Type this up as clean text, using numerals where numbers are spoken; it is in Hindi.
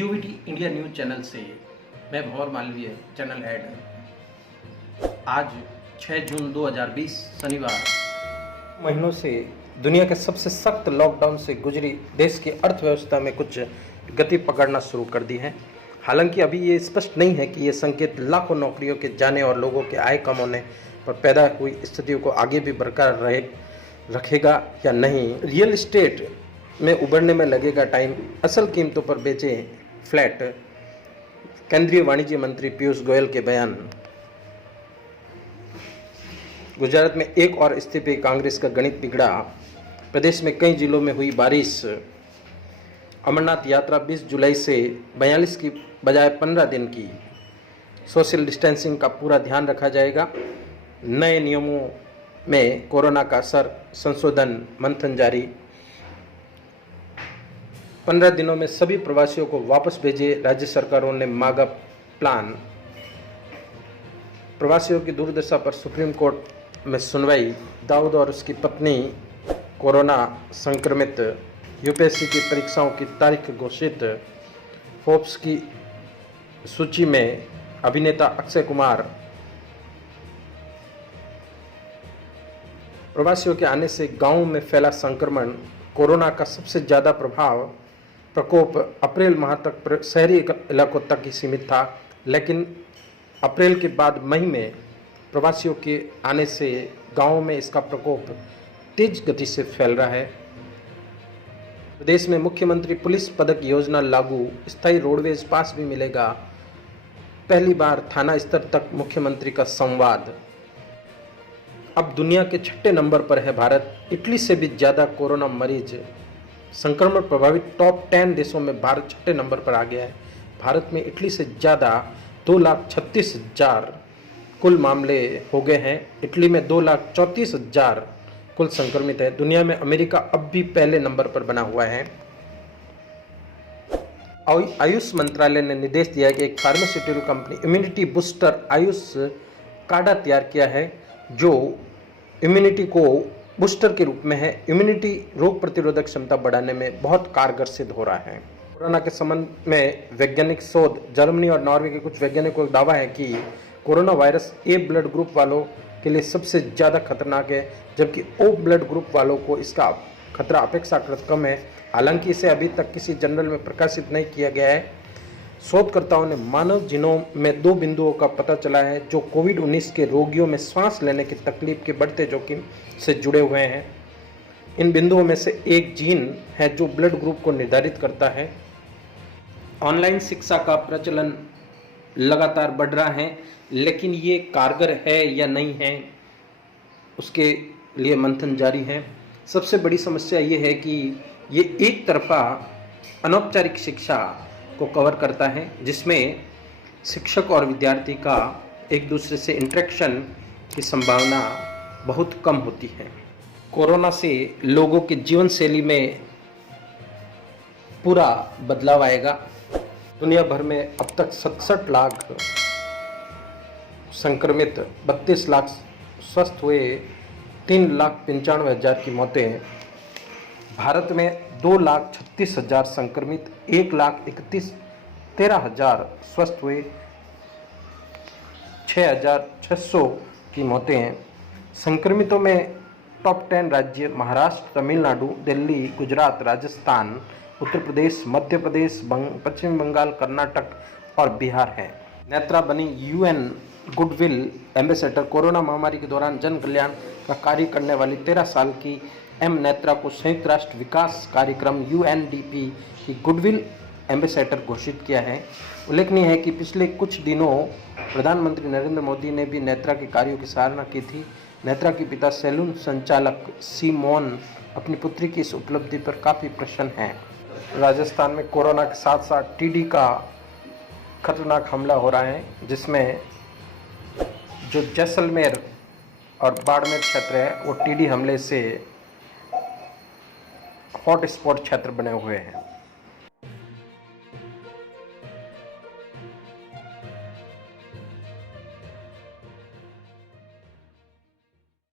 जीओवीटी इंडिया न्यूज चैनल से मैं भंवर मालवीय चैनल हेड। आज 6 जून 2020 शनिवार। महीनों से दुनिया के सबसे सख्त लॉकडाउन से गुजरी देश की अर्थव्यवस्था में कुछ गति पकड़ना शुरू कर दी है। हालांकि अभी ये स्पष्ट नहीं है कि ये संकेत लाखों नौकरियों के जाने और लोगों के आय कम होने पर पैदा हुई स्थितियों को आगे भी बरकरार रखेगा या नहीं। रियल एस्टेट में उभरने में लगेगा टाइम, असल कीमतों पर बेचे फ्लैट, केंद्रीय वाणिज्य मंत्री पीयूष गोयल के बयान। गुजरात में एक और इस्तीफे कांग्रेस का गणित बिगड़ा। प्रदेश में कई जिलों में हुई बारिश। अमरनाथ यात्रा 20 जुलाई से 42 की बजाय 15 दिन की। सोशल डिस्टेंसिंग का पूरा ध्यान रखा जाएगा। नए नियमों में कोरोना का असर, संशोधन मंथन जारी। 15 दिनों में सभी प्रवासियों को वापस भेजे, राज्य सरकारों ने मांगा प्लान। प्रवासियों की दुर्दशा पर सुप्रीम कोर्ट में सुनवाई। दाऊद और उसकी पत्नी कोरोना संक्रमित। यूपीएससी की परीक्षाओं की तारीख घोषित। फोर्ब्स की सूची में अभिनेता अक्षय कुमार। प्रवासियों के आने से गांवों में फैला संक्रमण। कोरोना का सबसे ज़्यादा प्रकोप अप्रैल माह तक शहरी इलाकों तक ही सीमित था, लेकिन अप्रैल के बाद मई में प्रवासियों के आने से गांवों में इसका प्रकोप तेज गति से फैल रहा है। प्रदेश में मुख्यमंत्री पुलिस पदक योजना लागू। स्थायी रोडवेज पास भी मिलेगा। पहली बार थाना स्तर तक मुख्यमंत्री का संवाद। अब दुनिया के 6ठे नंबर पर है भारत। इटली से भी ज़्यादा कोरोना मरीज। संक्रमण प्रभावित टॉप 10 देशों में भारत 6ठे नंबर पर आ गया है। भारत में इटली से ज़्यादा 2,36,000 कुल मामले हो गए हैं। इटली में 2,34,000 कुल संक्रमित है। दुनिया में अमेरिका अब भी पहले नंबर पर बना हुआ है। आयुष मंत्रालय ने निर्देश दिया है कि एक pharmaceutical company immunity booster Ayush काढ़ा तैयार किया है, जो इम्यूनिटी को बूस्टर के रूप में है। इम्यूनिटी रोग प्रतिरोधक क्षमता बढ़ाने में बहुत कारगर सिद्ध हो रहा है। कोरोना के संबंध में वैज्ञानिक शोध। जर्मनी और नॉर्वे के कुछ वैज्ञानिकों का दावा है कि corona virus A blood group वालों के लिए सबसे ज़्यादा खतरनाक है, जबकि ओ ब्लड ग्रुप वालों को इसका खतरा अपेक्षाकृत कम है। हालांकि इसे अभी तक किसी जर्नल में प्रकाशित नहीं किया गया है। शोधकर्ताओं ने मानव जीनोम में 2 बिंदुओं का पता चला है जो कोविड-19 के रोगियों में सांस लेने की तकलीफ के बढ़ते जोखिम से जुड़े हुए हैं। इन बिंदुओं में से एक जीन है जो ब्लड ग्रुप को निर्धारित करता है। ऑनलाइन शिक्षा का प्रचलन लगातार बढ़ रहा है, लेकिन ये कारगर है या नहीं है, उसके लिए मंथन जारी है। सबसे बड़ी समस्या ये है कि ये एक तरफा अनौपचारिक शिक्षा को कवर करता है, जिसमें शिक्षक और विद्यार्थी का एक दूसरे से इंटरेक्शन की संभावना बहुत कम होती है। कोरोना से लोगों की जीवन शैली में पूरा बदलाव आएगा। दुनिया भर में अब तक 67 लाख संक्रमित, 32 लाख स्वस्थ हुए, 3,95,000 की मौतें। भारत में 2,36,000 संक्रमित, 1,13,000 स्वस्थ हुए, 6,600 की मौतें हैं। संक्रमितों में टॉप 10 राज्य महाराष्ट्र, तमिलनाडु, दिल्ली, गुजरात, राजस्थान, उत्तर प्रदेश, मध्य प्रदेश, पश्चिम बंगाल, कर्नाटक और बिहार हैं। नेत्रा बनी यूएन गुडविल एम्बेसडर। कोरोना महामारी के दौरान जन कल्याण का कार्य करने वाली 13 साल की एम नेत्रा को संयुक्त राष्ट्र विकास कार्यक्रम यूएनडीपी की गुडविल एम्बेसडर घोषित किया है। उल्लेखनीय है कि पिछले कुछ दिनों प्रधानमंत्री नरेंद्र मोदी ने भी नेत्रा के कार्यों की सराहना की थी। नेत्रा के पिता सैलून संचालक सीमोन अपनी पुत्री की इस उपलब्धि पर काफ़ी प्रसन्न हैं। राजस्थान में कोरोना के साथ साथ टीडी का खतरनाक हमला हो रहा है, जिसमें जो जैसलमेर और बाड़मेर क्षेत्र है वो टीडी हमले से हॉट स्पॉट क्षेत्र बने हुए हैं।